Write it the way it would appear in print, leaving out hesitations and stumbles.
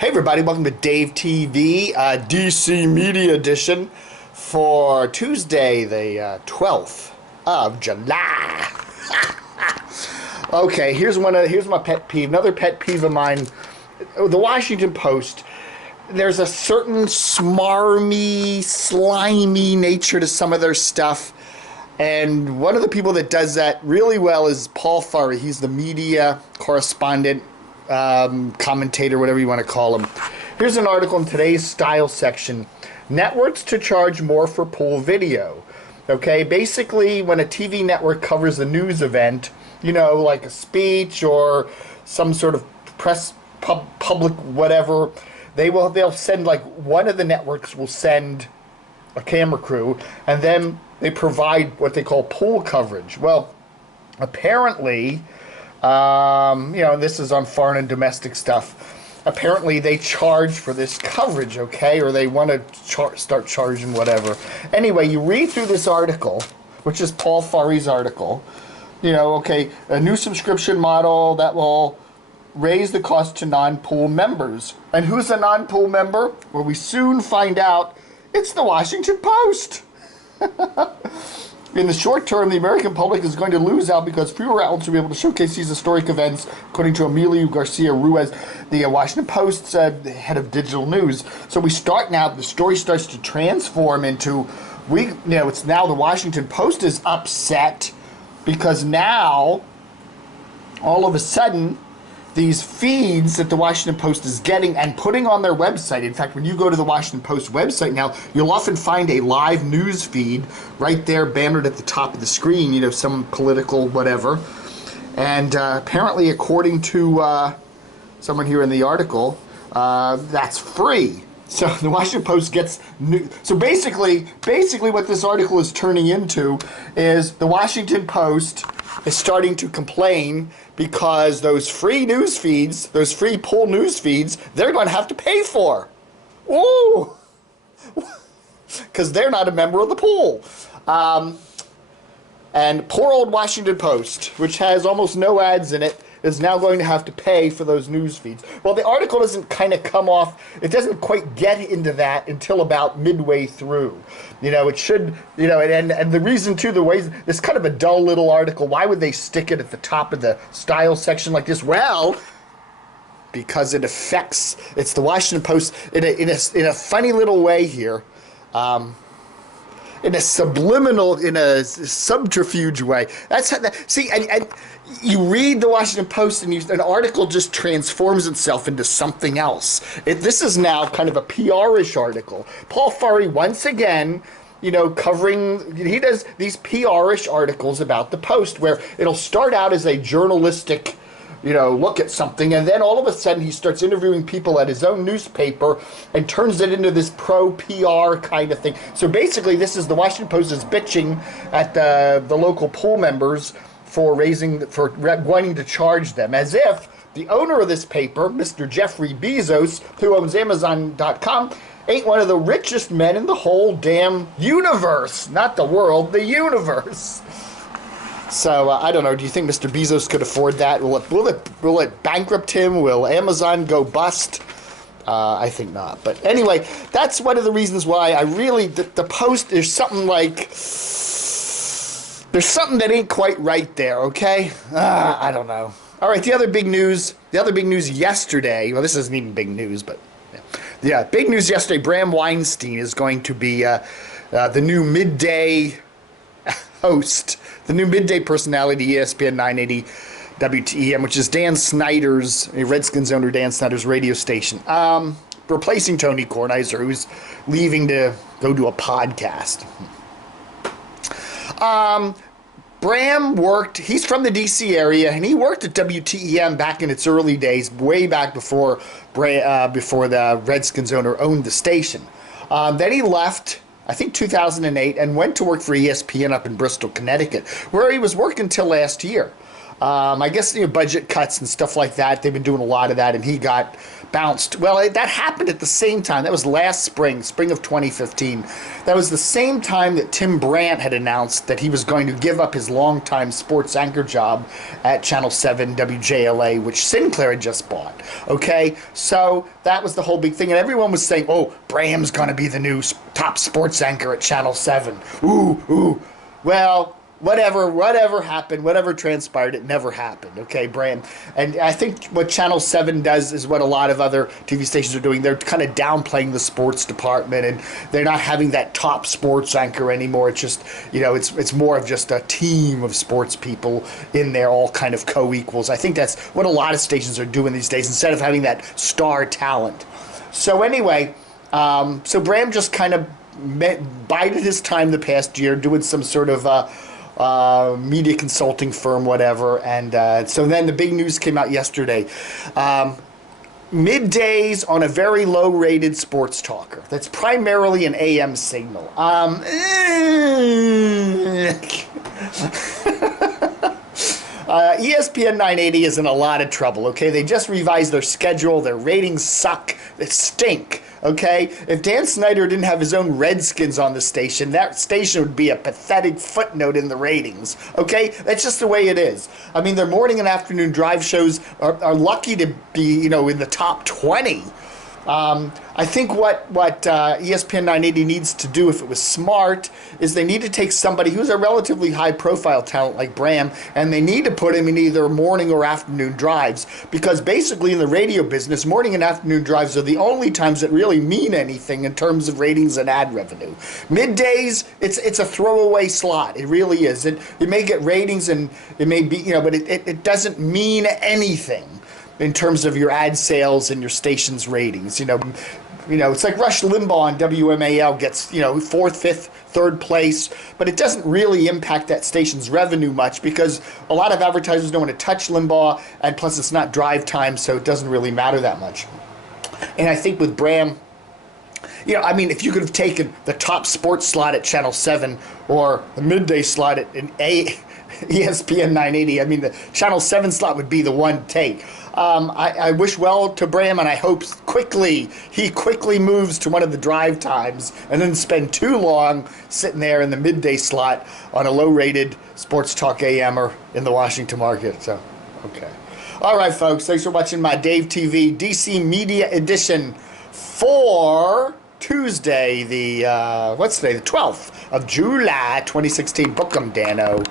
Hey everybody, welcome to Dave TV, DC Media Edition for Tuesday, the 12th of July. Okay, here's my pet peeve, another pet peeve of mine. The Washington Post, there's a certain smarmy, slimy nature to some of their stuff. And one of the people that does that really well is Paul Farhi. He's the media correspondent, commentator, whatever you want to call him. Here's an article in today's style section. Networks to charge more for pool video. Okay, basically when a TV network covers a news event, you know, like a speech or some sort of press, public whatever, they'll send, like, one of the networks will send a camera crew, and then they provide what they call pool coverage. Well, apparently, you know, this is on foreign and domestic stuff. Apparently, they charge for this coverage, okay, or they want to start charging whatever. Anyway, you read through this article, which is Paul Farhi's article. You know, okay, a new subscription model that will raise the cost to non-pool members. And who's a non-pool member? Well, we soon find out. It's the Washington Post. In the short term, the American public is going to lose out because fewer outlets will be able to showcase these historic events, according to Emilio Garcia Ruiz, the Washington Post's head of digital news. So we start now, the story starts to transform into, it's now the Washington Post is upset because now, all of a sudden, these feeds that the Washington Post is getting and putting on their website. In fact, when you go to the Washington Post website now, you'll often find a live news feed right there bannered at the top of the screen, you know, some political whatever. And apparently, according to someone here in the article, that's free. So the Washington Post gets new. So basically what this article is turning into is the Washington Post is starting to complain because those free news feeds, those free pool news feeds, they're going to have to pay for. Ooh! Because they're not a member of the pool. And poor old Washington Post, which has almost no ads in it, is now going to have to pay for those news feeds. Well, the article doesn't kind of come off, it doesn't quite get into that until about midway through. You know, it should, you know, and the reason too, the ways, it's kind of a dull little article. Why would they stick it at the top of the style section like this? Well, because it affects, it's the Washington Post in a funny little way here. In a subliminal, in a subterfuge way. That's how, see, and you read the Washington Post and an article just transforms itself into something else. This is now kind of a PR-ish article. Paul Farhi, once again, you know, he does these PR-ish articles about the Post where it'll start out as a journalistic, you know, look at something, and then all of a sudden he starts interviewing people at his own newspaper and turns it into this pro-PR kind of thing. So basically, this is the Washington Post is bitching at the local pool members for wanting to charge them, as if the owner of this paper, Mr. Jeffrey Bezos, who owns Amazon.com, ain't one of the richest men in the whole damn universe. Not the world, the universe. So, I don't know, do you think Mr. Bezos could afford that? Will it bankrupt him? Will Amazon go bust? I think not. But anyway, that's one of the reasons why I really, the Post, there's something that ain't quite right there, okay? I don't know. All right, the other big news yesterday, well, this isn't even big news, but yeah, big news yesterday, Bram Weinstein is going to be the new midday host, the new midday personality, ESPN 980 WTEM, which is Dan Snyder's, Redskins owner Dan Snyder's radio station, replacing Tony Kornheiser, who's leaving to go do a podcast. Bram he's from the D.C. area, and he worked at WTEM back in its early days, way back before the Redskins owner owned the station. Then he left, I think 2008, and went to work for ESPN up in Bristol, Connecticut, where he was working till last year. I guess budget cuts and stuff like that. They've been doing a lot of that, and he got bounced. Well, that happened at the same time. That was last spring of 2015. That was the same time that Tim Brandt had announced that he was going to give up his longtime sports anchor job at Channel 7 WJLA, which Sinclair had just bought. Okay, so that was the whole big thing, and everyone was saying, "Oh, Bram's going to be the new top sports anchor at Channel 7." Ooh. Well, whatever happened, whatever transpired, it never happened. Okay, Bram. And I think what Channel 7 does is what a lot of other TV stations are doing. They're kind of downplaying the sports department, and they're not having that top sports anchor anymore. It's just, it's more of just a team of sports people in there, all kind of co-equals. I think that's what a lot of stations are doing these days, instead of having that star talent. So anyway, so Bram just kind of bided his time the past year doing some sort of media consulting firm, whatever. And so then the big news came out yesterday. Middays on a very low-rated sports talker. That's primarily an AM signal. ESPN 980 is in a lot of trouble, okay? They just revised their schedule. Their ratings suck. They stink, okay? If Dan Snyder didn't have his own Redskins on the station, that station would be a pathetic footnote in the ratings, okay? That's just the way it is. I mean, their morning and afternoon drive shows are lucky to be, in the top 20. I think what ESPN 980 needs to do, if it was smart, is they need to take somebody who's a relatively high-profile talent like Bram, and they need to put him in either morning or afternoon drives, because basically in the radio business, morning and afternoon drives are the only times that really mean anything in terms of ratings and ad revenue. Middays, it's a throwaway slot. It really is. It may get ratings, and it may be, but it doesn't mean anything in terms of your ad sales and your station's ratings. It's like Rush Limbaugh on WMAL gets, 4th, 5th, 3rd place, but it doesn't really impact that station's revenue much, because a lot of advertisers don't want to touch Limbaugh, and plus it's not drive time, so it doesn't really matter that much. And I think with Bram, if you could have taken the top sports slot at Channel 7 or the midday slot at ESPN 980, the Channel 7 slot would be the one to take. I wish well to Bram, and I hope he quickly moves to one of the drive times and then spend too long sitting there in the midday slot on a low-rated sports talk AMer in the Washington market. So, okay. All right, folks. Thanks for watching my Dave TV DC Media Edition for Tuesday, the 12th of July, 2016. Book 'em, Dano.